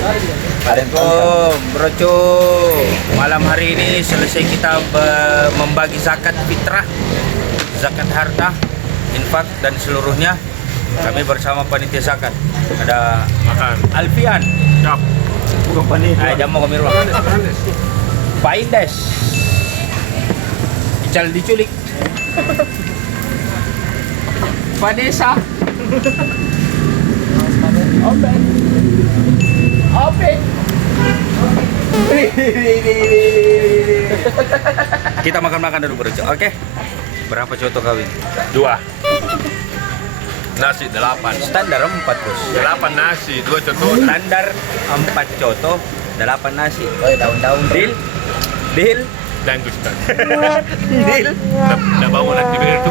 Assalamualaikum broco. Malam hari ini selesai kita membagi zakat fitrah, zakat harta, infak dan seluruhnya. Kami bersama panitia zakat. Ada Makan. Alfian, Cap. Bukan panitia. jamu kami ruang. Pak Indes, Ical diculik. Pak Desa, Obeng, Obeng. Kita makan-makan dulu bro. Oke. Berapa coto kawin? 2. Nasi 8. Standar 4 bos. 8 nasi, 2 contoh. Standar 4 coto, 8 nasi. Oh, daun-daun. Deal. Deal. Dan Gustan. Deal. Udah bangun nanti biar itu.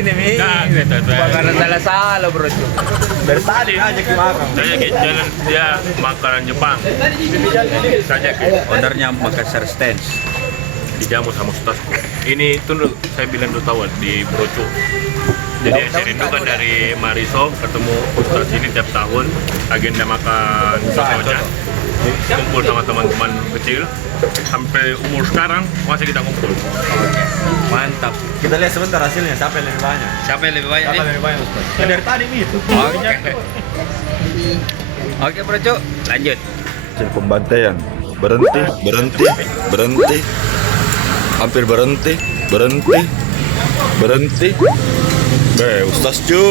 Ini mi. Nah, gitu. Karena salah-salah bro. Dari tadi aja makan. Saya ke jalan dia makanan Jepang. Saja ke Ownernya Makassar Stands. dijamu sama ustazku. Ini tuh saya bilang 2 tahun di Broco. Jadi saya rindukan dari Mariso ketemu ustaz ini tiap tahun agenda makan sosialnya. Kumpul sama teman-teman kecil sampai umur sekarang masih kita kumpul. Mantap. Kita lihat sebentar hasilnya, siapa yang lebih banyak? Siapa yang lebih banyak Siapa nih? yang lebih banyak, Ustaz? Ya, dari tadi itu. Oke bro, lanjut. Hasil pembantaian. Berhenti, berhenti, berhenti. Hampir berhenti, berhenti, berhenti. Ustaz cu.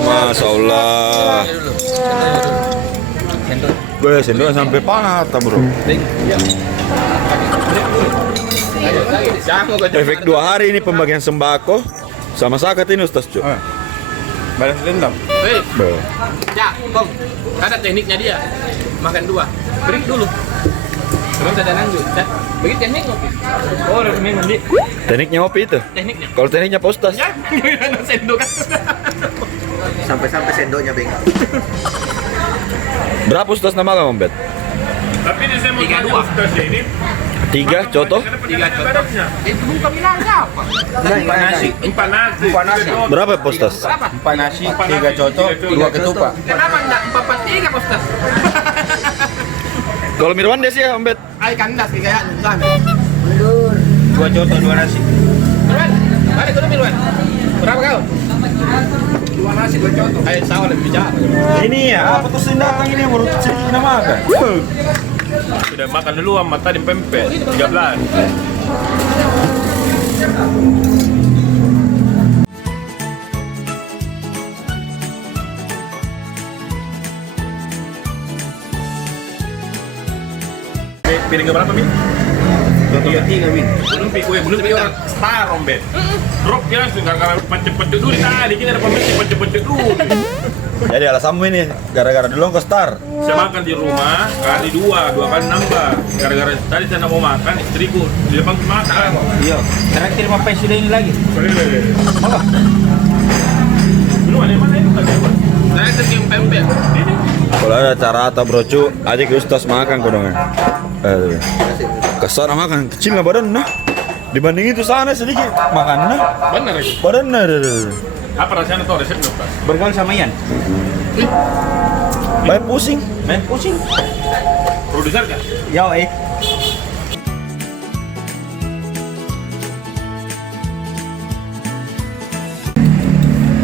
Masya Allah. Sendok sampai patah bro. Efek 2 hari ini pembagian sembako sama zakat ini Ustaz cu. Balas dendam. Ya, Bang. Ada tekniknya dia. Makan 2. Break dulu. Terus ada lanjut. Ya. Begitu teknik ngopi. Oh, ini mandi. Tekniknya ngopi itu. Tekniknya. Kalau tekniknya Pak Ustaz. Ya, ada sendok kan. Sampai sendoknya bengkak. Berapa Ustaz nama kamu, Bet? Tapi ini saya mau 3-2. tanya ustaz ini. 3 contoh. 3 contoh. Itu bukan bilang apa? Empat nasi. 4 nasi. Empat nasi. Berapa Pak Ustaz? Berapa? 4 nasi, 3 coto, 2 ketupat. Kenapa enggak 4-4-3, Ustaz? Kalau Mirwan dia sih ya, Om Bet. Ai kandas kayak sana. 2 coto, 2 nasi. Mirwan, balik dulu Mirwan. Berapa kau? 2 nasi, 2 contoh. Ayo, sawa lebih bicara. Ini ya, apa tuh datang ini baru kita makan? Sudah makan dulu sama tadi pempek 13. Piring berapa, Mi? 3 min. Belum pi orang star, Om Bet. Drop ya langsung gara-gara pencet-pencet dulu tadi. Kita ada pemimpin pencet-pencet dulu. Jadi alasanmu ini gara-gara dulu ke star. Saya makan di rumah kali 2 kali nambah. Gara-gara tadi saya mau makan, istriku di depan makan. Iya. Terakhir apa sudah ini lagi? Belum ada yang mana itu tadi? Saya terkium pempek. Ini. Kalau ada acara atau brocu, ajak Ustaz makan kau dong. Kesana makan kecil nggak badan nah. Dibanding itu sana sedikit makan nah. Benar itu. Badan nah. Apa rasanya tuh resepnya, Pak? Bergaul sama Ian. Banyak pusing. Main pusing. Produser kan? Yo,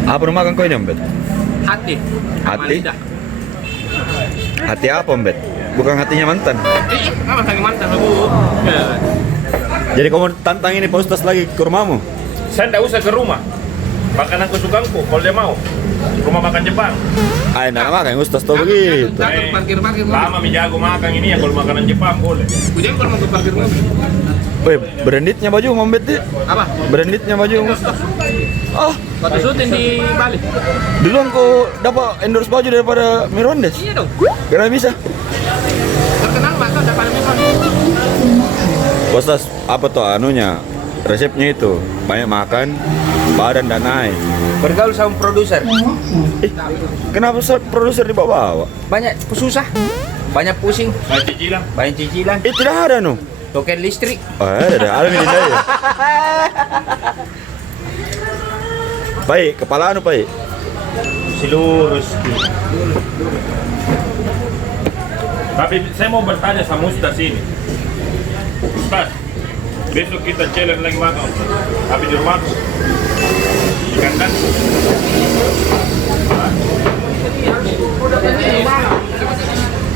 Apa rumah makan kau ini Om Bet? Hati. Sama Hati? lidah. Hati apa Om Bet? Bukan hatinya mantan. Apa sangat mantap, Bu? Ya. Jadi kamu tantang ini Pak Ustaz lagi ke rumahmu? Saya nggak usah ke rumah. Makanan kesukaanku, kalau dia mau. Rumah makan Jepang. Ah, enak makan Ustaz tuh begitu. Jangan parkir-parkir mobil. Lama mi jago makan ini ya kalau makanan Jepang boleh. Ujang kalau mau ke parkir mobil. Wih, brandednya baju Om Bet nih. Apa? Brandednya baju. Oh, Waktu syuting di Bali. dulu aku dapat endorse baju daripada Mirwandes. Iya dong. Karena bisa. Terkenal bakal dapat memang. Ustaz, apa tuh anunya? Resepnya itu banyak makan, badan dan naik. bergaul sama produser. Kenapa produser dibawa-bawa? Banyak susah, banyak pusing, Saya cicilan. banyak cicilan, Tidak ada no. token listrik. Oh, ada ini ya. Baik, kepala anu baik. seluruh. Tapi saya mau bertanya sama Ustaz ini. Ustaz, besok kita challenge lagi makan Ustaz. Tapi di rumah ikan kan?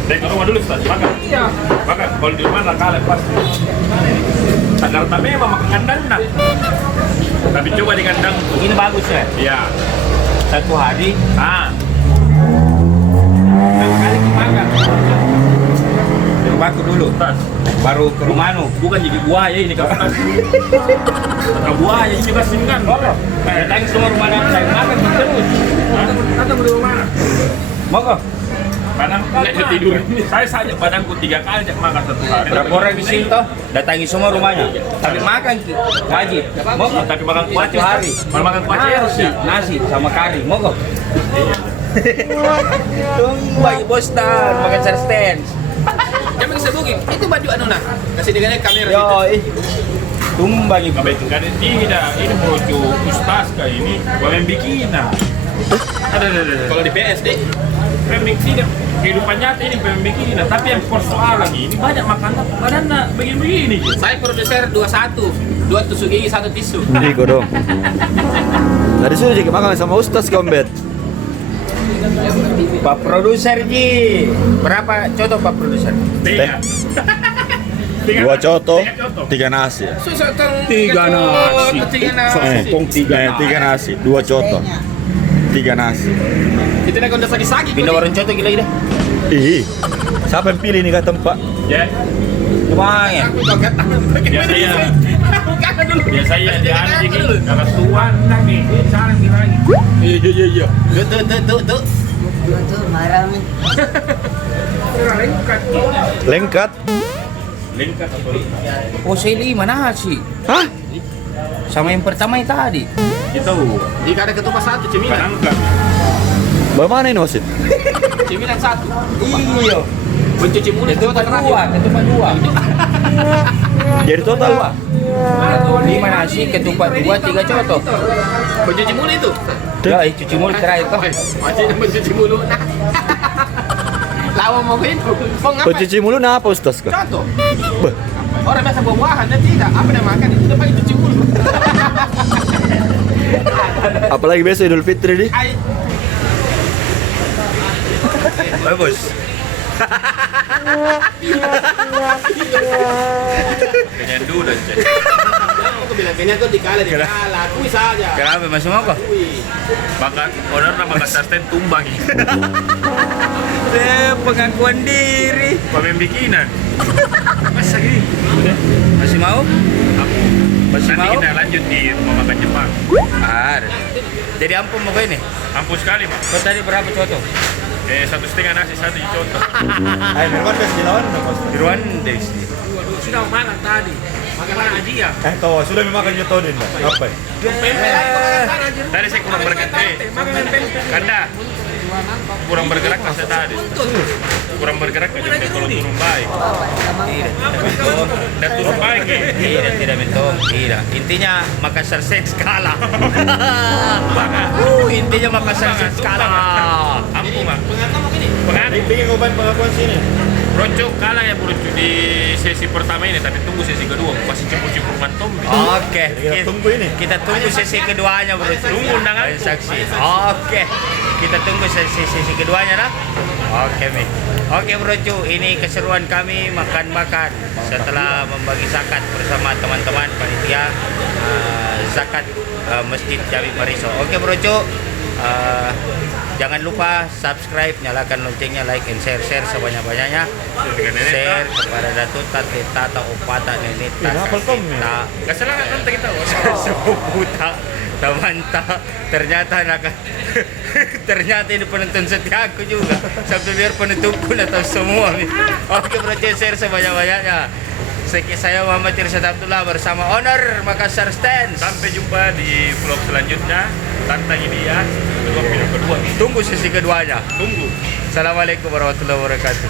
Tengok rumah dulu Ustaz, makan. Makan, kalau di rumah kalah pasti. Jakarta memang makan kandang nak. Tapi coba di kandang. Ini bagus ya. Iya. Satu hari Enam kali makan. Di rumahku dulu, Ustaz. baru ke rumahmu. Bukan jadi buaya ini kau. Kalau buaya ini juga simkan. Datang semua rumah saya makan terus. Kata mau di rumah. Mau kok? Padang nggak tidur. Saya saja padangku 3 kali jak makan satu hari. Berapa orang di sini toh? Datangi semua rumahnya. Tapi makan wajib. Mau kok? Tapi makan kuaci Satu hari. Kalau makan kuaci harus ya. Nasi sama kari. Mau kok? Tunggu bagi bos dan makan stand. Jangan bisa booking. Itu baju anu nah. Kasih dengan kamera Yo, situ. tunggu bagi Kabe itu kan tidak. Ini brojo Ustaz kayak ini. Boleh bikinan. Ada. Kalau di PSD, Pembikinan kehidupan nyata ini pembikinan. Tapi yang persoalan ini banyak makanan badan begini-begini. saya produser 21, 2 tusuk gigi, 1 tisu. Iko dong. Tadi sudah jadi makan sama Ustaz Kombet. Pak Produser Ji. Berapa contoh Pak Produser? Tiga. 2 coto, 3 coto. 3 nasi. Susah tong 3 nasi. 3 nasi. Tiga nasi, 2 coto, 3 nasi. Itu nak udah sagi-sagi. Pindah warung contoh gila ide. Ih, siapa yang pilih nih kata Pak? Ya. Lumayan. Aku kaget. Biasanya. Bukan dulu. Biasanya di anjing ini kakak tuan kami. Salah lagi. Iya. Tuh. Tuh marah nih. Lengkat. Lengkap apa? Oh, saya 5 nasi. Hah? Sama yang pertama yang tadi. Itu. Jika ada ketupat 1, cemilan. Kanangkan. Bagaimana ini wasit? Cemilan 1. Iya. Mencuci mulut itu Ketupat terakhir. 2. Jadi total 5 nasi, ketupat 2, 3 contoh. Mencuci mulut itu. Ya, cuci mulut terakhir toh. Masih mencuci mulut. Lawa mau itu. Mau ngapa? pencuci mulut nah apa Ustaz kah? Contoh. Beh, Orang biasa buah-buahan dan tidak. Apa yang makan itu udah pakai cuci mulut. apalagi besok Idul Fitri nih. Ai. Bagus. Kenyandu dan cek. Aku bilang kayaknya kau dikalah. Akui saja. Kenapa masih mau kok? Akui. Maka owner nama kasasten tumbang ini. Pengakuan diri. Pembikinan. Masa gini? Masih mau? Masih Nanti mau? kita lanjut di rumah makan Jepang. Ada. Jadi ampun mau ini. Ampun sekali, Mak. Kau tadi berapa contoh? 1,5 nasi, 1 contoh. Ayo, Mirwan kasih dilawan dong, Mas. Di Rwanda sih. Sudah makan tadi. Makan aja ya. Toh, sudah memakan jutodin, Pak. Apa ya? Tadi saya kurang bergerak. Kanda. Kurang bergerak pas saya tadi. Kurang bergerak aja kalau turun baik. Dan turun baik ya. Tidak mentong, tidak. Intinya Makassar Saints kalah. Intinya Makassar Saints kalah. Ampun, Mak. Pengaruh. Bikin pengakuan sini. Brojo kalah ya Brojo di sesi pertama ini, tapi tunggu sesi kedua masih cipu-cipu fantom. Oke, Kita tunggu ini. Kita tunggu sesi keduanya bro. Tunggu undangan. Saksi. Oke, kita tunggu sesi keduanya nah. Oke Mi. Oke bro Cu, ini keseruan kami makan-makan setelah membagi zakat bersama teman-teman panitia zakat Masjid Jami Mariso. Oke bro Cu. Jangan lupa subscribe, nyalakan loncengnya, like and share sebanyak-banyaknya. Share kepada Datuk Tate Tata Opata Nenek Tata. Gak salah kan nanti kita. Sepuputa Tamanta. Ternyata ini penonton setia aku juga. Sampai biar penutupku udah tahu semua nih. Oke bro, share sebanyak-banyaknya. Saya Muhammad Irsyad Abdullah bersama owner Makassar Stands. Sampai jumpa di vlog selanjutnya. Tantang ini ya. Kedua video kedua. Tunggu sesi keduanya. Tunggu. Assalamualaikum warahmatullahi wabarakatuh.